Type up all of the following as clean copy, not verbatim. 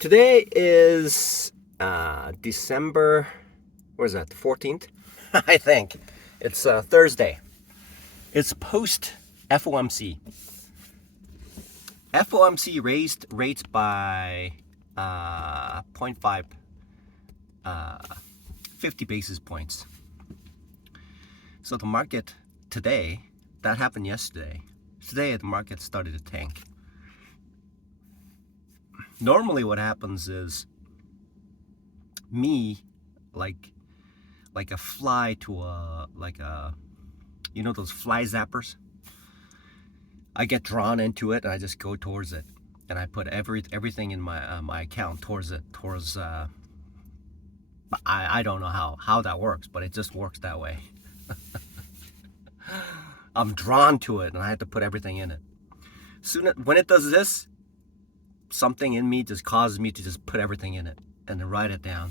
Today is December, what is that, the 14th? I think. It's Thursday. It's post FOMC. FOMC raised rates by 0.5, 50 basis points. So the market today, that happened yesterday. Today the market started to tank. Normally what happens is me, like a fly to those fly zappers. I get drawn into it and I just go towards it, and I put everything in my account towards it. I don't know how that works, but it just works that way. I'm drawn to it and I have to put everything in it. When it does this, something in me just causes me to just put everything in it and then write it down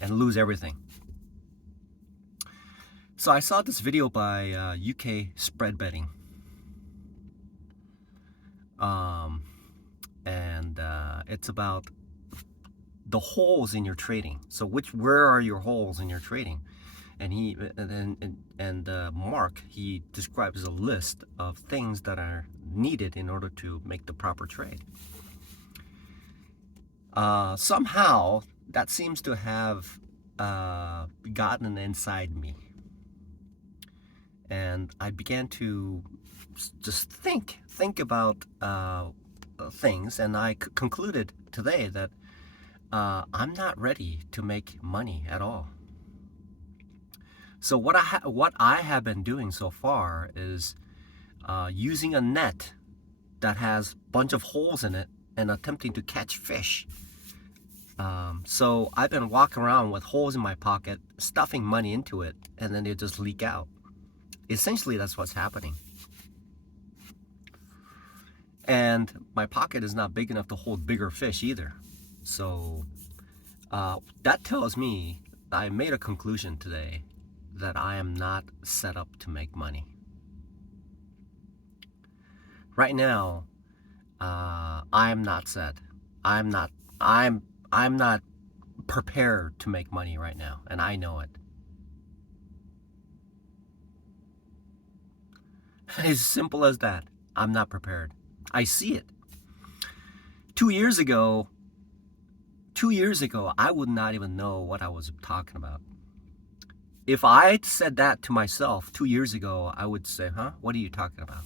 and lose everything. So I saw this video by UK spread betting. It's about the holes in your trading. So where are your holes in your trading? And Mark, he describes a list of things that are needed in order to make the proper trade. Somehow that seems to have gotten inside me, and I began to just think about things, and I concluded today that I'm not ready to make money at all. So what I have been doing so far is using a net that has a bunch of holes in it and attempting to catch fish. So I've been walking around with holes in my pocket, stuffing money into it, and then they just leak out. Essentially, that's what's happening. And my pocket is not big enough to hold bigger fish either. So that tells me, I made a conclusion today that I am not set up to make money. Right now, I am not set. I'm not prepared to make money right now, and I know it. As simple as that. I'm not prepared. I see it. 2 years ago, I would not even know what I was talking about. If I said that to myself 2 years ago, I would say, what are you talking about?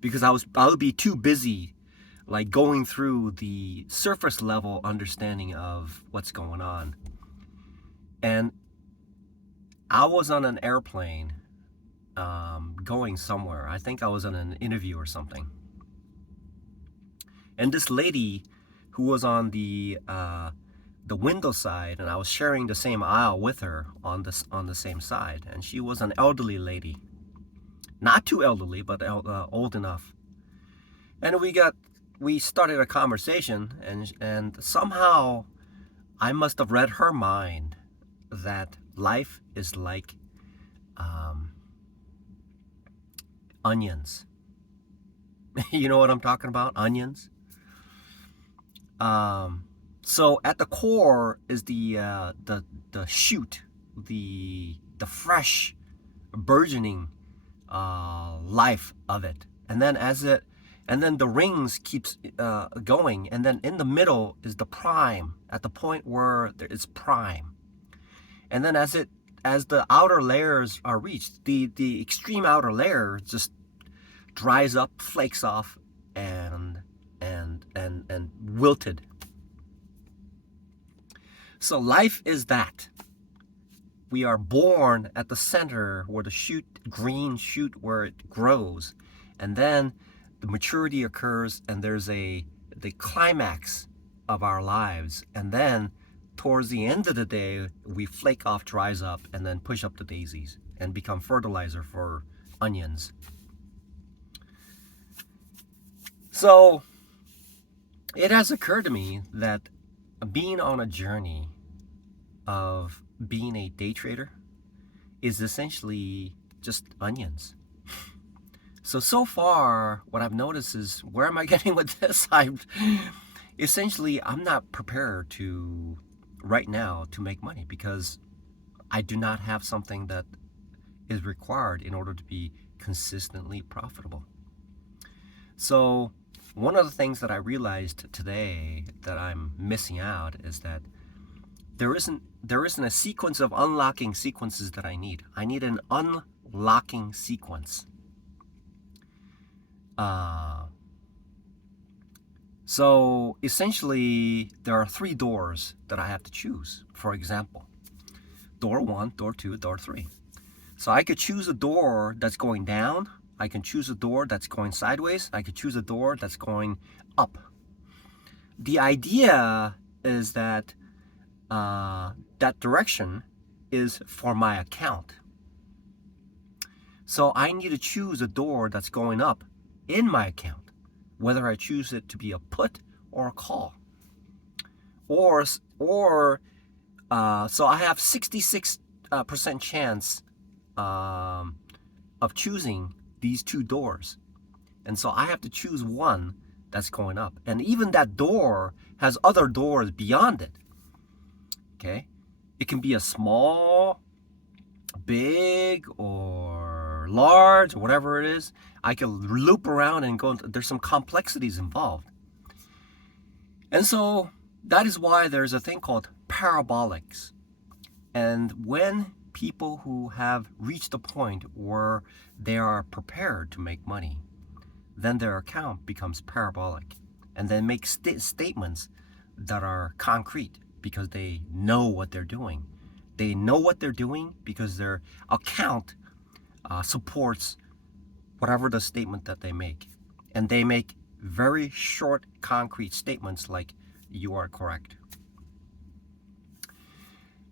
Because I would be too busy like going through the surface level understanding of what's going on. And I was on an airplane going somewhere. I think I was on an interview or something. And this lady who was on the window side, and I was sharing the same aisle with her on the same side, and she was an elderly lady, not too elderly, but old enough. And we started a conversation, and somehow I must have read her mind that life is like onions. You know what I'm talking about? Onions. So at the core is the shoot, the fresh, burgeoning life of it, and then the rings keeps going, and then in the middle is the prime, at the point where there is prime, and then as the outer layers are reached, the extreme outer layer just dries up, flakes off, and wilted. So life is that. We are born at the center where the green shoot where it grows, and then the maturity occurs, and there's the climax of our lives, and then towards the end of the day we flake off, dries up, and then push up the daisies and become fertilizer for onions. So it has occurred to me that being on a journey of being a day trader is essentially just onions. So far, what I've noticed is, where am I getting with this? essentially, I'm not prepared to right now to make money because I do not have something that is required in order to be consistently profitable. So, one of the things that I realized today that I'm missing out is that there isn't a sequence of unlocking sequences that I need. I need an unlocking sequence. So essentially, there are 3 doors that I have to choose. For example, door 1, door 2, door 3. So I could choose a door that's going down. I can choose a door that's going sideways. I could choose a door that's going up. The idea is that that direction is for my account. So I need to choose a door that's going up in my account, whether I choose it to be a put or a call. So I have 66% chance of choosing these 2 doors. And so I have to choose one that's going up. And even that door has other doors beyond it. Okay? It can be a small, big, or large, or whatever it is. I can loop around and go. There's some complexities involved. And so that is why there's a thing called parabolics. And when people who have reached a point where they are prepared to make money, then their account becomes parabolic. And then make statements that are concrete because they know what they're doing. They know what they're doing because their account supports whatever the statement that they make. And they make very short, concrete statements like, you are correct.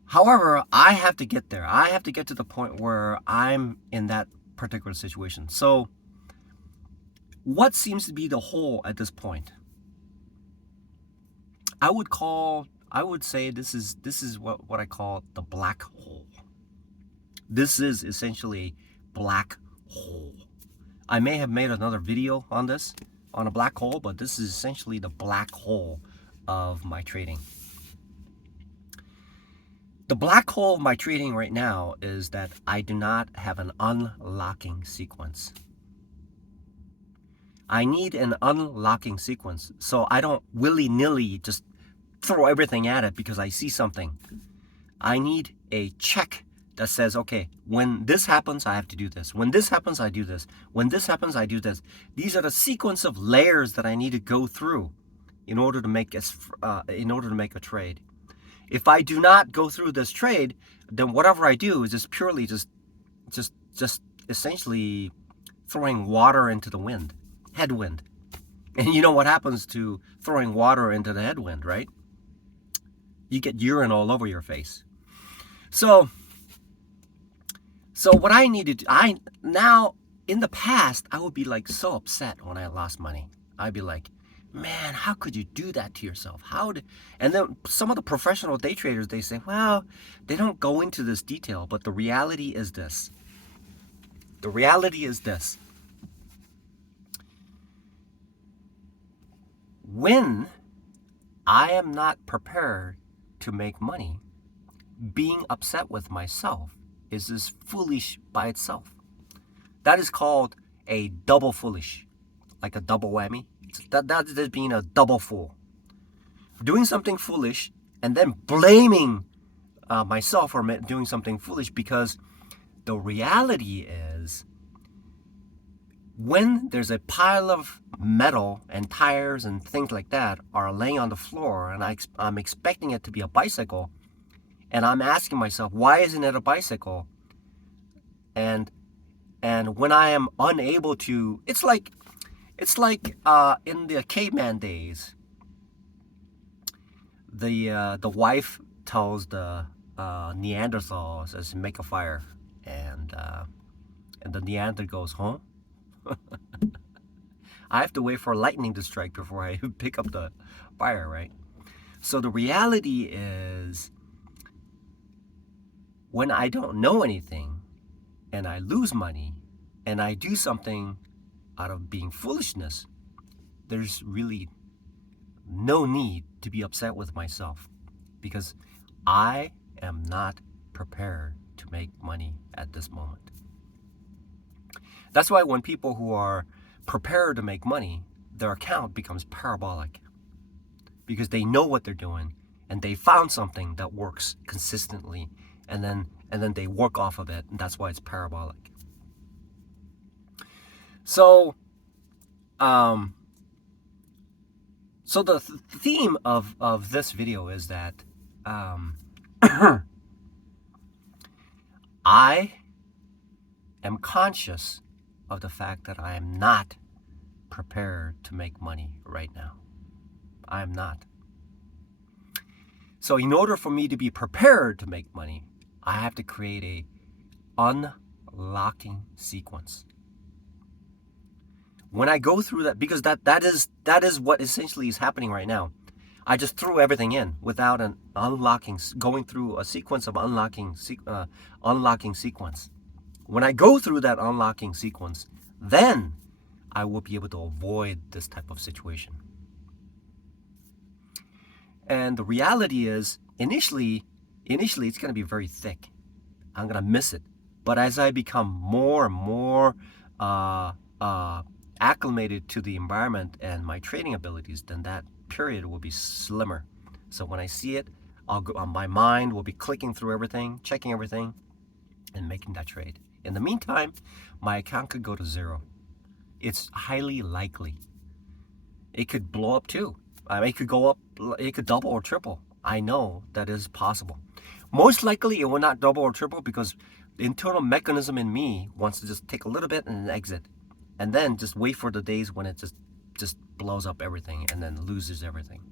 However, I have to get there. I have to get to the point where I'm in that particular situation. So, what seems to be the hole at this point? I would say this is what I call the black hole. This is essentially a black hole. I may have made another video on this, on a black hole, but this is essentially the black hole of my trading. The black hole of my trading right now is that I do not have an unlocking sequence. I need an unlocking sequence so I don't willy-nilly just throw everything at it because I see something. I need a check that says, okay, when this happens, I have to do this. When this happens, I do this. When this happens, I do this. These are the sequence of layers that I need to go through in order to make a trade. If I do not go through this trade, then whatever I do is just purely just essentially throwing water into the wind, headwind. And you know what happens to throwing water into the headwind, right? You get urine all over your face. So what I needed, now in the past, I would be like so upset when I lost money. I'd be like, man, how could you do that to yourself? And then some of the professional day traders, they say, well, they don't go into this detail, but the reality is this. The reality is this. When I am not prepared to make money, being upset with myself is just foolish by itself. That is called a double foolish, like a double whammy. That is being a double fool. Doing something foolish and then blaming myself for doing something foolish, because the reality is when there's a pile of metal and tires and things like that are laying on the floor and I'm expecting it to be a bicycle, and I'm asking myself, why isn't it a bicycle? And when I am unable to, it's like in the caveman days, the wife tells the Neanderthal, says, make a fire, and the Neanderthal goes, huh? I have to wait for lightning to strike before I pick up the fire, right? So the reality is, when I don't know anything and I lose money and I do something out of being foolishness, there's really no need to be upset with myself because I am not prepared to make money at this moment. That's why when people who are prepared to make money, their account becomes parabolic because they know what they're doing and they found something that works consistently, and then they work off of it, and that's why it's parabolic. So so the theme of this video is that I am conscious of the fact that I am not prepared to make money right now. I am not. So in order for me to be prepared to make money, I have to create a unlocking sequence. When I go through that, because that is what essentially is happening right now. I just threw everything in without an unlocking, going through a sequence of unlocking sequence. When I go through that unlocking sequence, then I will be able to avoid this type of situation. And the reality is, initially it's going to be very thick. I'm going to miss it. But as I become more and more acclimated to the environment and my trading abilities, then that period will be slimmer. So when I see it, my mind will be clicking through everything, checking everything, and making that trade. In the meantime, my account could go to zero. It's highly likely. It could blow up too. It could go up, it could double or triple. I know that is possible. Most likely it will not double or triple because the internal mechanism in me wants to just take a little bit and then exit. And then just wait for the days when it just blows up everything and then loses everything.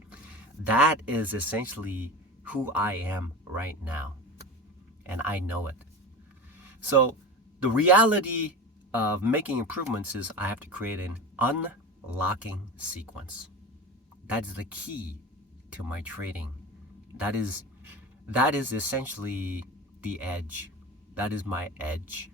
That is essentially who I am right now. And I know it. So the reality of making improvements is I have to create an unlocking sequence. That is the key to my trading. That is essentially the edge. That is my edge.